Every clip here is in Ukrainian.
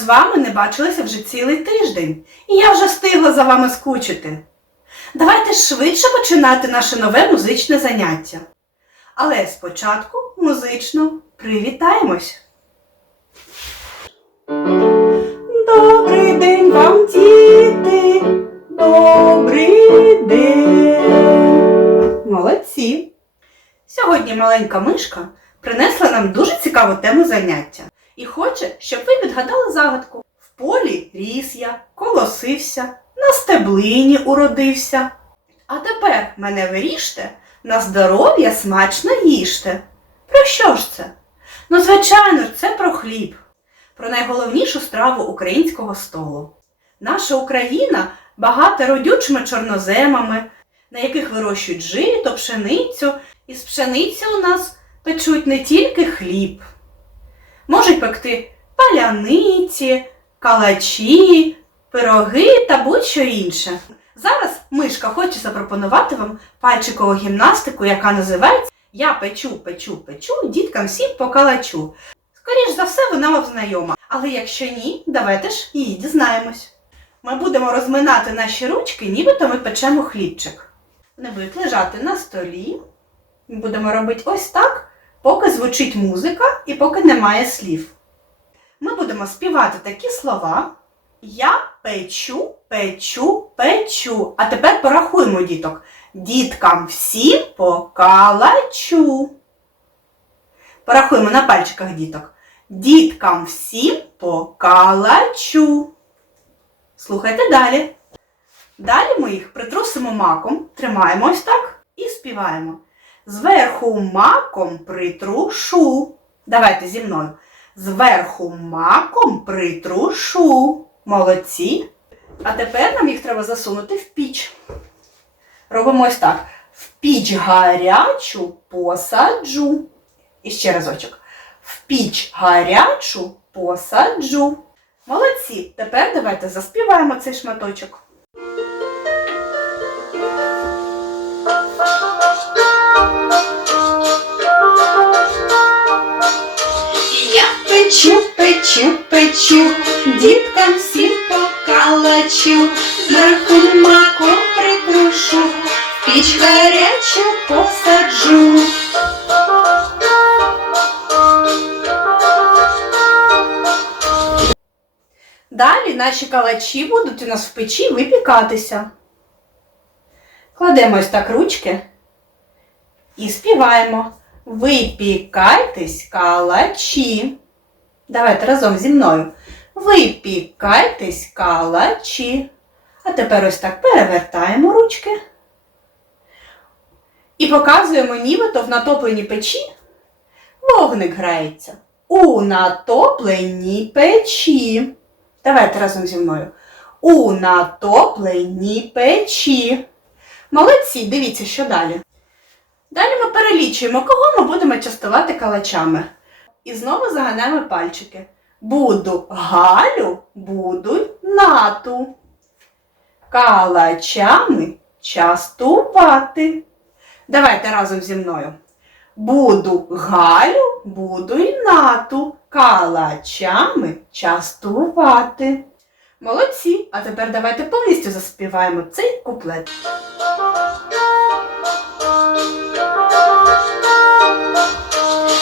з вами не бачилися вже цілий тиждень, і я вже встигла за вами скучити. Давайте швидше починати наше нове музичне заняття. Але спочатку музично привітаємось. Добрий день вам, діти! Добрий день! Молодці! Сьогодні маленька мишка принесла нам дуже цікаву тему заняття і хоче, щоб ви відгадали загадку. В полі ріс я, колосився, на стеблині уродився. А тепер мене виріжте, на здоров'я смачно їжте. Про що ж це? Ну, звичайно ж, це про хліб, про найголовнішу страву українського столу. Наша Україна багата родючими чорноземами, на яких вирощують жито, пшеницю, і з пшениці у нас печуть не тільки хліб. Можуть пекти паляниці, калачі, пироги та будь-що інше. Зараз мишка хоче запропонувати вам пальчикову гімнастику, яка називається Я печу, печу, печу, діткам всім по калачу. Скоріш за все, вона вам знайома. Але якщо ні, давайте ж її дізнаємось. Ми будемо розминати наші ручки, нібито ми печемо хлібчик. Вони будуть лежати на столі. Будемо робити ось так, поки звучить музика і поки немає слів. Ми будемо співати такі слова. Я печу, печу, печу. А тепер порахуємо діток. Діткам всім по калачу. Порахуємо на пальчиках діток. Діткам всім по калачу. Слухайте далі. Далі ми їх притрусимо маком, тримаємо ось так і співаємо. Зверху маком притрушу. Давайте зі мною. Зверху маком притрушу. Молодці. А тепер нам їх треба засунути в піч. Робимо ось так. В піч гарячу посаджу. І ще разочок. В піч гарячу посаджу. Молодці. Тепер давайте заспіваємо цей шматочок. Печу, печу, печу, діткам всім покалачу, зверху маком прикрушу, піч гарячу посаджу. Далі наші калачі будуть у нас в печі випікатися. Кладемо ось так ручки і співаємо. Випікайтесь калачі. Давайте разом зі мною. Випікайтесь калачі. А тепер ось так перевертаємо ручки. І показуємо нібито в натопленій печі. Вогник грається. У натопленій печі. Давайте разом зі мною. У натопленій печі. Молодці, дивіться, що далі. Далі ми перелічуємо, кого ми будемо частувати калачами. І знову заганаємо пальчики. Буду Галю, буду нату. Калачами частувати. Давайте разом зі мною. Буду Галю, буду й нату калачами частувати. Молодці! А тепер давайте повністю заспіваємо цей куплет.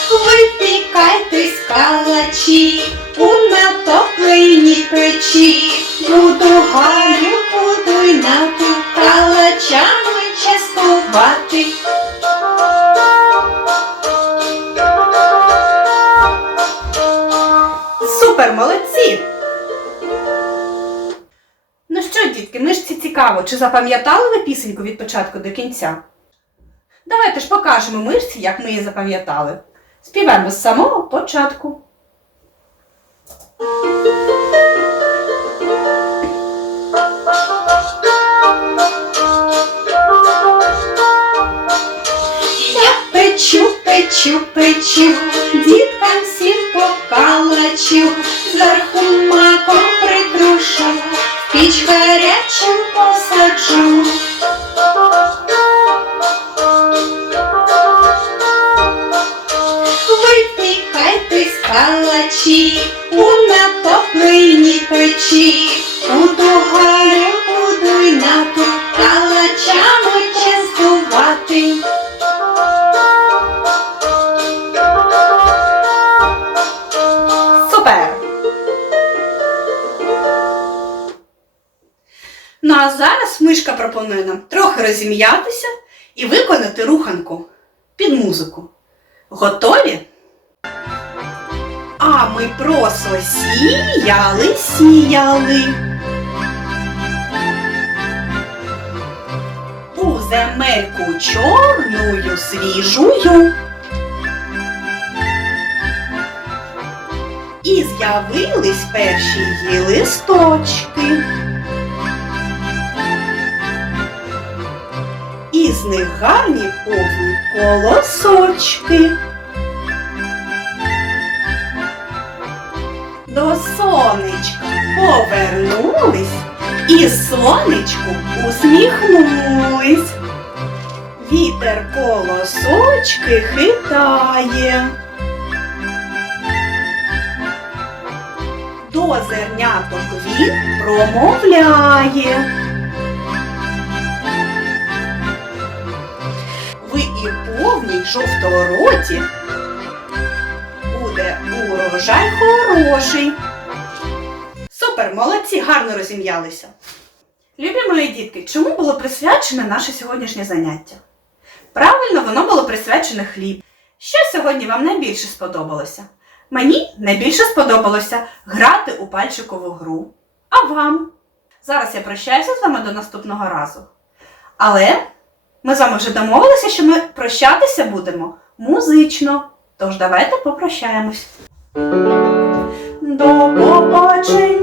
Випікайтесь калачі у натопленій печі. Буду Галю, буду й нату калачами частувати. Супер, молодці! Ну що, дітки, мишці цікаво, чи запам'ятали ви пісеньку від початку до кінця? Давайте ж покажемо мишці, як ми її запам'ятали. Співаємо з самого початку. Я печу, печу, печу, діткам всім покалачу, зверху маком прикрушу, піч гарячу співати. Супер! Ну а зараз мишка пропонує нам трохи розім'ятися і виконати руханку під музику. Готові? А ми просто сіяли, сіяли. У земельку чорною свіжую. І з'явились перші її листочки. І з них гарні повні колосочки. До сонечка повернулись і сонечку усміхнулись. Вітер колосочки хитає. До зерняток він промовляє. Ви і повній жовтороті буде урожай хороший. Супер, молодці, гарно розім'ялися. Любі мої дітки, чому було присвячене наше сьогоднішнє заняття? Правильно, воно було присвячене хліб. Що сьогодні вам найбільше сподобалося? Мені найбільше сподобалося грати у пальчикову гру. А вам? Зараз я прощаюся з вами до наступного разу. Але ми з вами вже домовилися, що ми прощатися будемо музично. Тож давайте попрощаємось. До побачення!